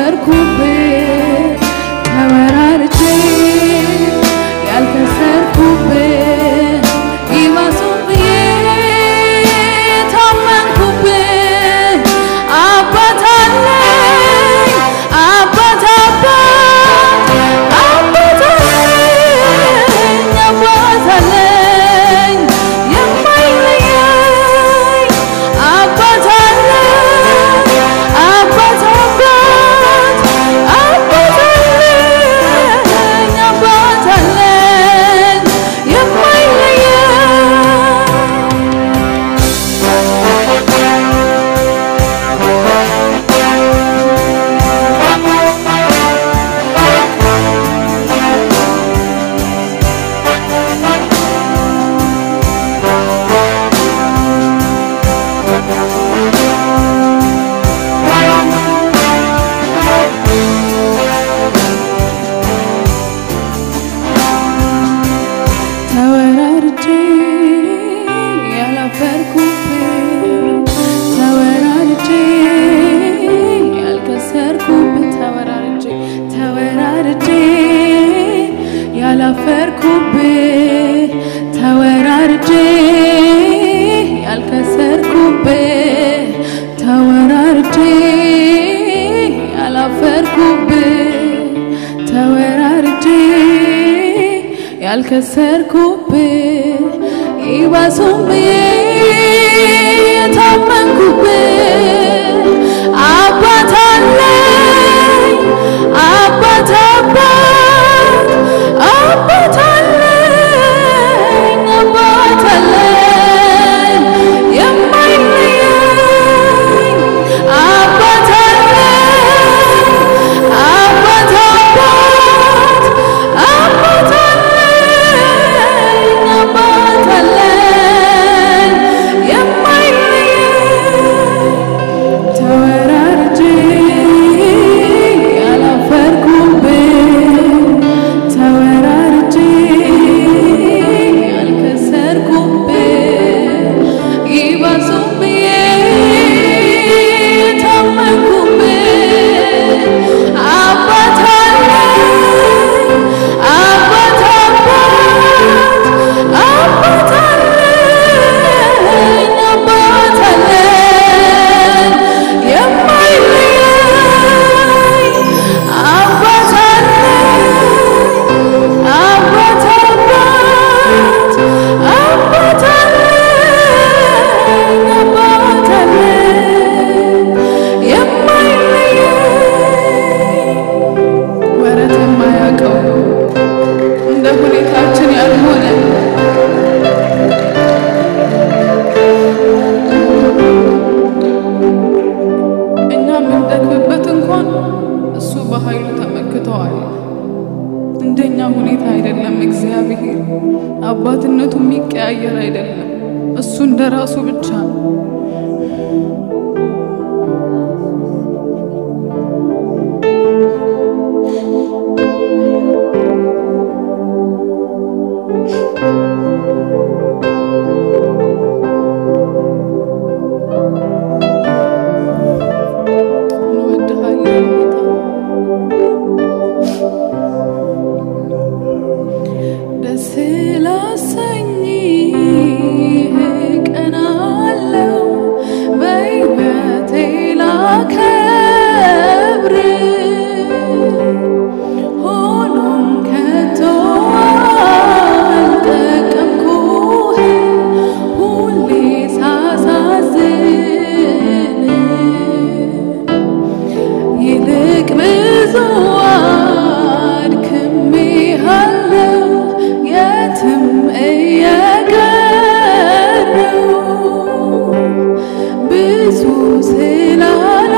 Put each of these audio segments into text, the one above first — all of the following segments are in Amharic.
ያላፈርኩብህ ተወራርጄ ያልከሰርኩብህ ይባሱም ብዬ ታመንኩብህ አባት አለኝ አባት አባት አባት አለኝ አባት አለኝ የማይለየኝ አባት አለኝ አባት አባት አባት አለኝ አባት አለኝ የማይለየኝ ተወራርጄ ያላፈርኩብህ ተወራርጄ ያልከሰርኩብህ ተወራርጄ ያላፈርኩብህ ተወራርጄ ያልከሰርኩብህ ተወራርጄ ያላፈርኩብህ ተወራርጄ ያልከሰርኩብህ ይባሱም ብዬ ታመንኩብህ አባት አለኝ አባት አባት አባት አለኝ አባት አለኝ የማይለየኝ አባት አለኝ አባት አባት አባት አለኝ አባት አለኝ የማይለየኝ ተወራርጄ ያላፈርኩብህ ተወራርጄ ያልከሰርኩብህ ይባሱም ብዬ ታመንኩብህ አባት አለኝ አባት አባት አባት አለኝ አባት አለኝ የማይለየኝ አባት አለኝ አባት አባት አባት አለኝ አባት አለኝ የማይለየኝ ወረት የማያውቀው እንደ ሁኔታችን ያልሆነ እኛ የምንደክምበት እንኳን እሱ በኃይሉ ተመክተዋል። እንደኛ ሁኔታ አይደለም። እግዚአብሔር አባትነቱ የሚቀያየር አይደለም። እሱ እንደራሱ ብቻ ነው። እንወድሃለን ጌታ። ደስ ላሰኝህ ቀናለው በሕይወቴ ላከብር ሆኖም ከቶ አልጠቀምኩህም ሁሌ ሳሳዝን ይልቅ ብዙ አድክሜሃለሁ የትም እየቀረሁ ብዙ ስላላ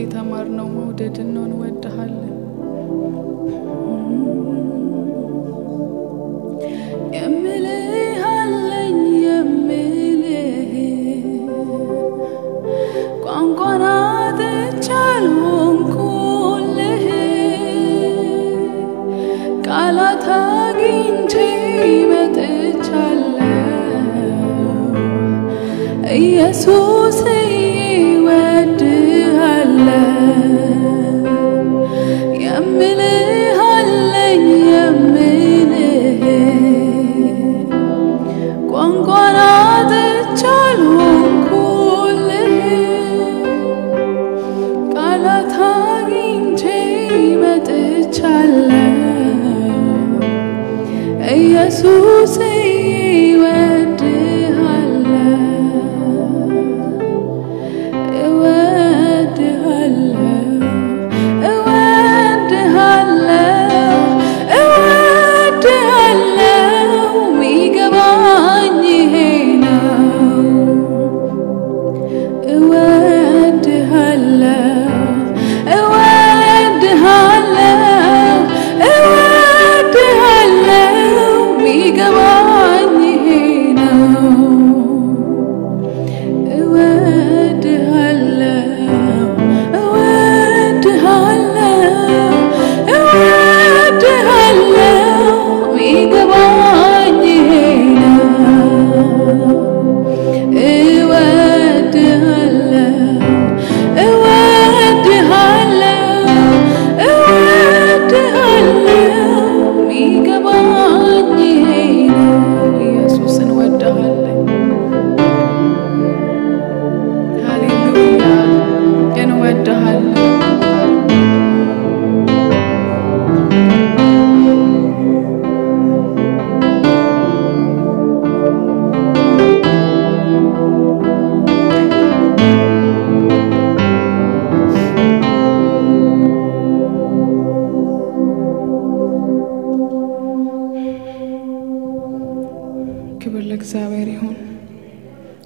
የተማርነው መውደድን ነው እንወድሃለን የምልህ አለኝ የምልህ ቋንቋን አጥቻለሁልህ ቃላት አግኝቼ መጥቻለሁ ኢየሱስ ኢየሱስ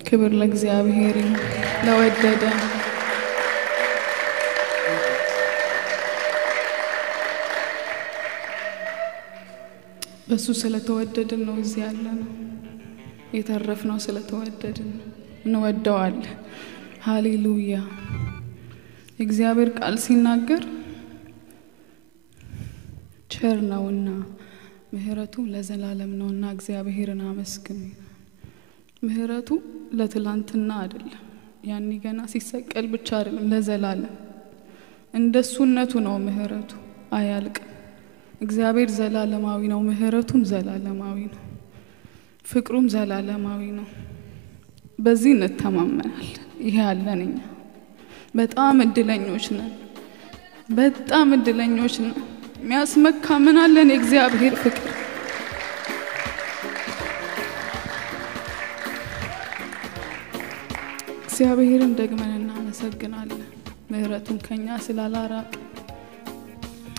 ክብር ለእግዚአብሔር ይሁን ለወደደ በሱ ስለተወደድን ነው እዚህ ያለነው የተረፍነው ስለተወደድን እንወደዋለን ሃሌሉያ እግዚአብሔር ቃል ሲናገር ቸር ነውና ምህረቱ ለዘላለም ነውና እግዚአብሔርን አመስግኑ ምህረቱ ለትላንትና አይደለም ያኒ ገና ሲሰቀል ብቻ አይደለም ለዘላለም እንደሱነቱ ነው ምህረቱ አያልቅ እግዚአብሔር ዘላለማዊ ነው ምህረቱም ዘላለማዊ ነው ፍቅሩም ዘላለማዊ ነው በዚህ እንተማመናለን ይሄ ያለንኛ በጣም እድለኞች ነን የሚያስመካ ምን አለን የእግዚአብሔር ፍቅር እግዚአብሔርን ደግመን እናመሰግናለን ምህረቱን ከኛ ስላላራቅ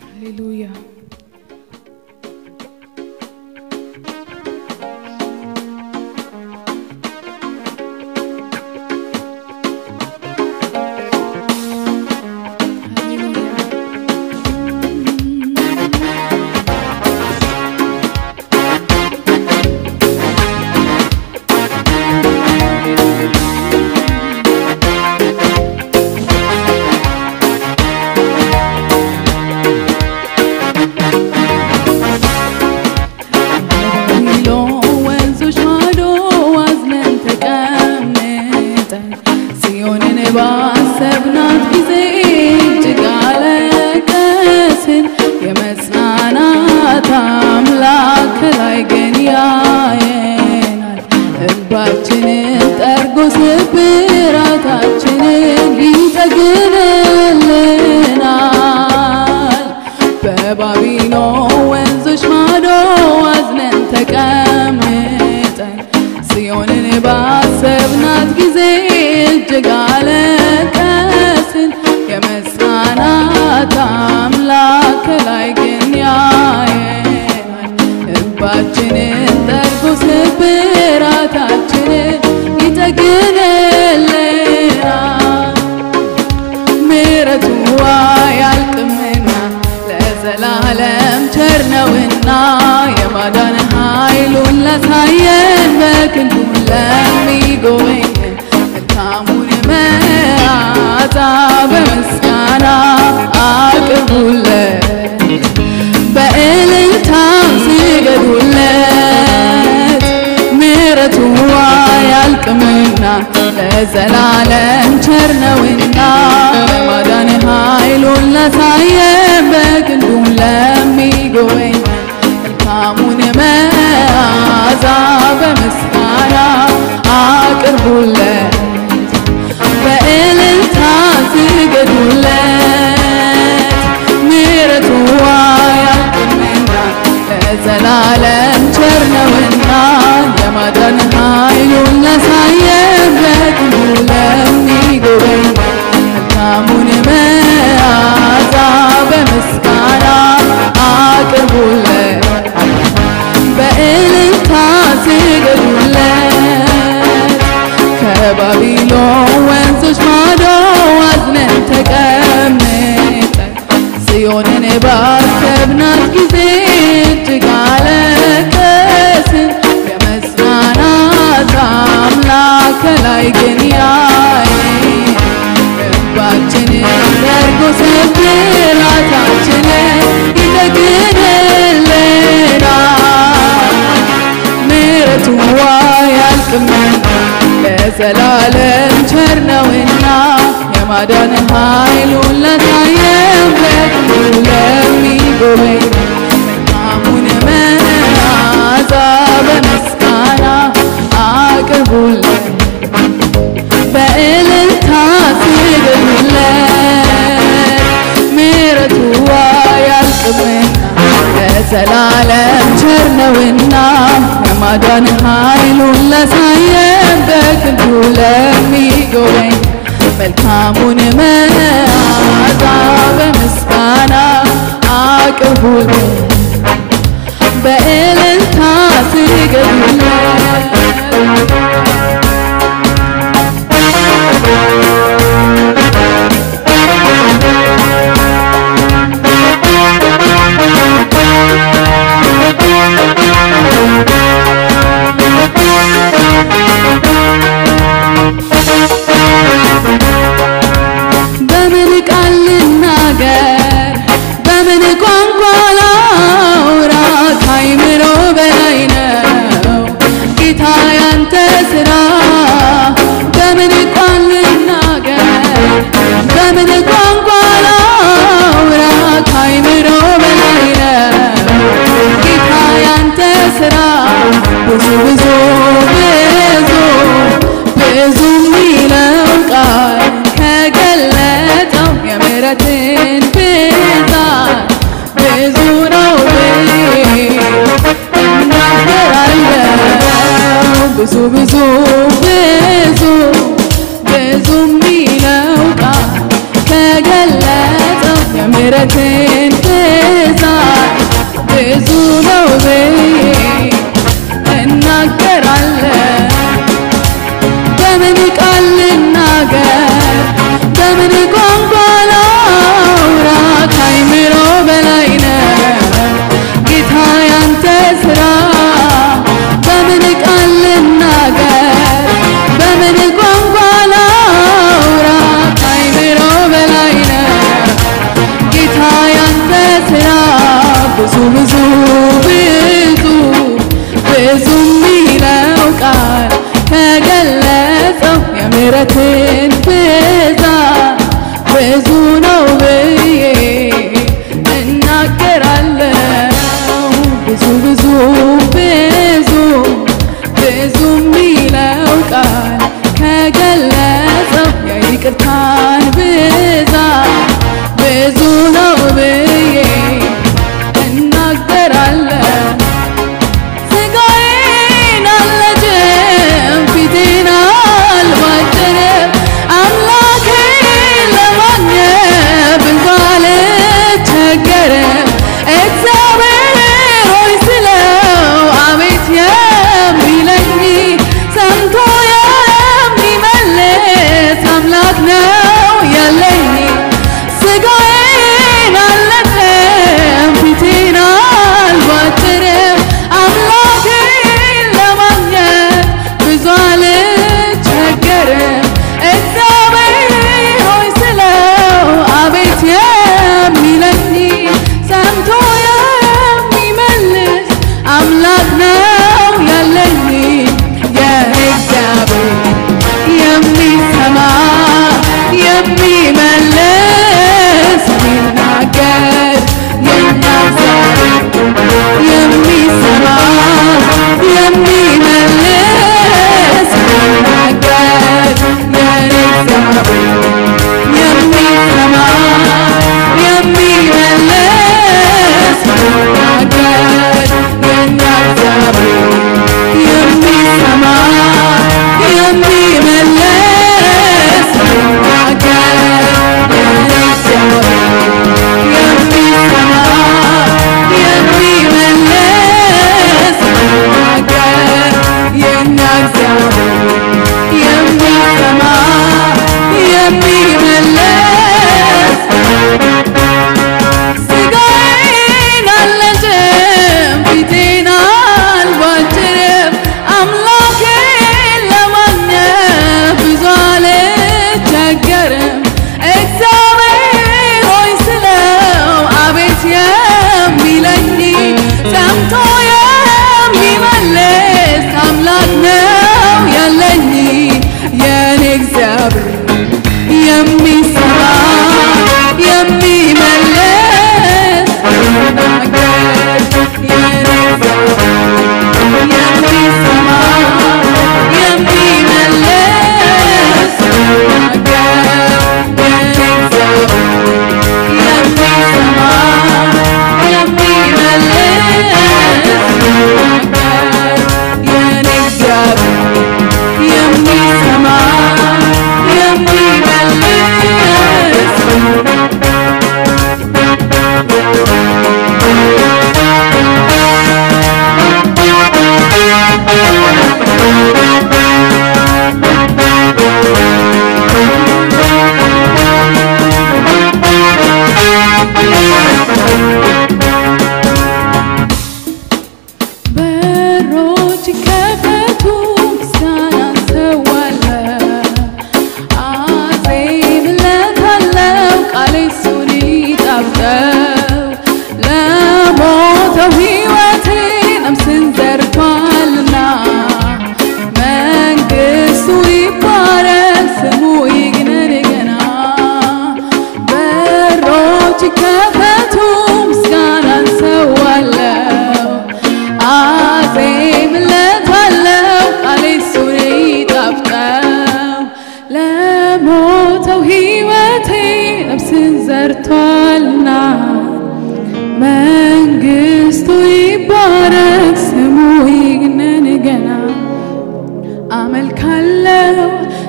ሃሌሉያ Mira ለዘላለም ቸር ነውና የማዳን ኃይሉን ላሳየን በክንዱ ለሚጎበኝ መልካሙን መዓዛ በምስጋና አቅርቡለት በእልልታ ስገዱለት ምሕረቱ አያልቅምና ለዘላለም ቸር ነውና የማዳን ኃይሉን ላሳየን በክንዱ ለሚጎበኝ መልካሙን መዓዛ በምስጋና አቅርቡለት በእልልታ ስገዱለት ከባቢሎን ወንዞች ማዶ አዝነን ተቀምጠን ጽዮንን ባሰብናት ጊዜ እጅግ አለቀስን የመጽናናት አምላክ ከላይ ግን ያየን እንባችንን ዘርጎ ስብራታችንን ይጠግንልናል ምሕረቱ አያልቅምና ለዘላለም ቸር ነውና የማዳን ኃይሉን ላሳየን በክንዱ ለሚጎበኝ መልካሙን መዓዛ በምስጋና አቅርቡለት በእልልታ ስገዱለት ምሕረቱ አያልቅምና ለዘላለም ቸር ነውና የማዳን ኃይሉን ላሳየን በክንዱ ለሚጎበኝ መልካሙን መዓዛ በምስጋና አቅርቡለት በእልልታ ስገዱለት በምን ቃል ልናገር በምን ቋንቋ ላውራ ከአይምሮ በላይ ነው ጌታ ያንተ ሥራ በምን ቃል ልናገር በምን ቋንቋ ላውራ ከአይምሮ በላይ ነው ጌታ ያንተ ሥራ ብዙ ብዙ ብዙ ብዙ ሚለው ቃል ከገለጠው የምሕረትን ብዛት ብዙ ነው እናገራለሁ ብዙ ብዙ ብዙ ብዙ ሚለው ቃል ከገለጠው የምሕረትን ብዛት ብዙ ነው እናገራለሁ በምን ቃል ልናገር በምን ቋንቋ ላውራ ከአይምሮ በላይ ነው ጌታ ያንተ ሥራ በምን ቃል ልናገር በምን ቋንቋ ላውራ ከአይምሮ በላይ ነው ጌታ ያንተ ሥራ ብዙ ብዙ ብዙ ብዙ ሚለው ቃል ከገለጸው የምሕረትን ብዛት ብዙ ነው ብዬ እናገራለሁ ብዙ ብዙ ብዙ ብዙ ሚለው ቃል ከገለጸው የይቅርታን ብዛት ብዙ ነው ብዬ እናገራለሁ ስጋዬን አልነጭም ፊቴን አልቧጭርም አምላኬ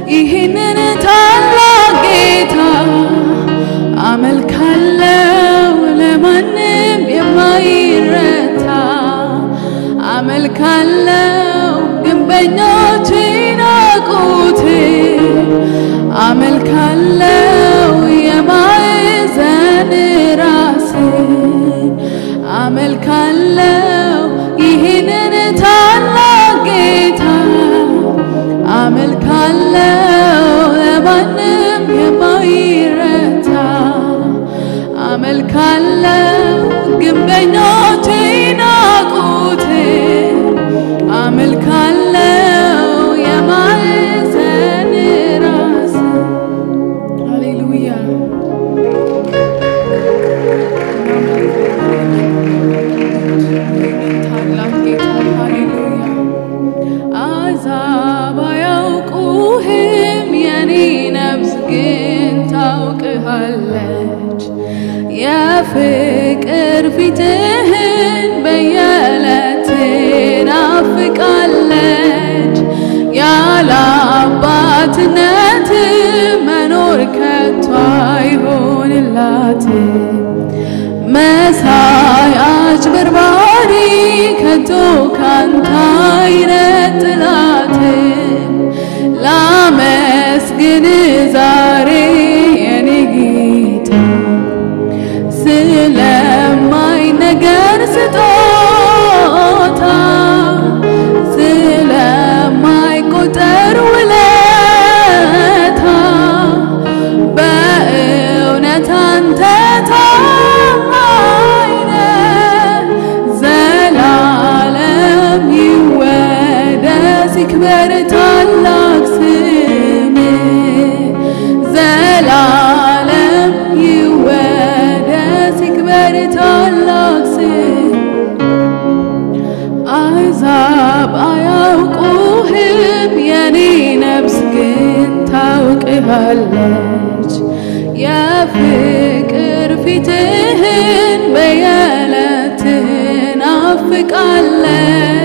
ይህንን ታላቅ ጌታ አመልካለሁ ለማንም የማይረታ አመልካለሁ ግንበኞች ናቁት አመልካለሁ የማዕዘን ራስ አመልካለሁ ይህንን ታላቅ ጌታ አመልካለሁ ለማንም የማይረታ አመልካለሁ ግንበኞች ናቁት አመልካለሁ የማዕዘን ራስ ሃሌሉያ ታላቅ ጌታ ሃሌሉያ አሕዛብ አያውቁህም የኔ ነፍስ ግን ታውቅሃለች የፍቅር ፊትህን በየዕለት ናፍቃለች ያለ አባትነት መኖር ከቶ አይሆንላትም መሳይ አጭበርባሪ ከቶ ካንተ አይነጥላትም ላመስግን ዛሬ የኔ ጌታ ስለማይነገር ስጦታ ስለማይቆጠር ውለታ በእውነት አንተ ታማኝ ነህ ዘላለም ይወደስ ይክበር ታላቅ ስምህ ዘላለም ይወደስ ይክበር ታላቅ ስምህ አሕዛብ አያውቁህም የኔ ነፍስ ግን ታውቅሃለች የፍቅር ፊትህን በየዕለት ናፍቃለች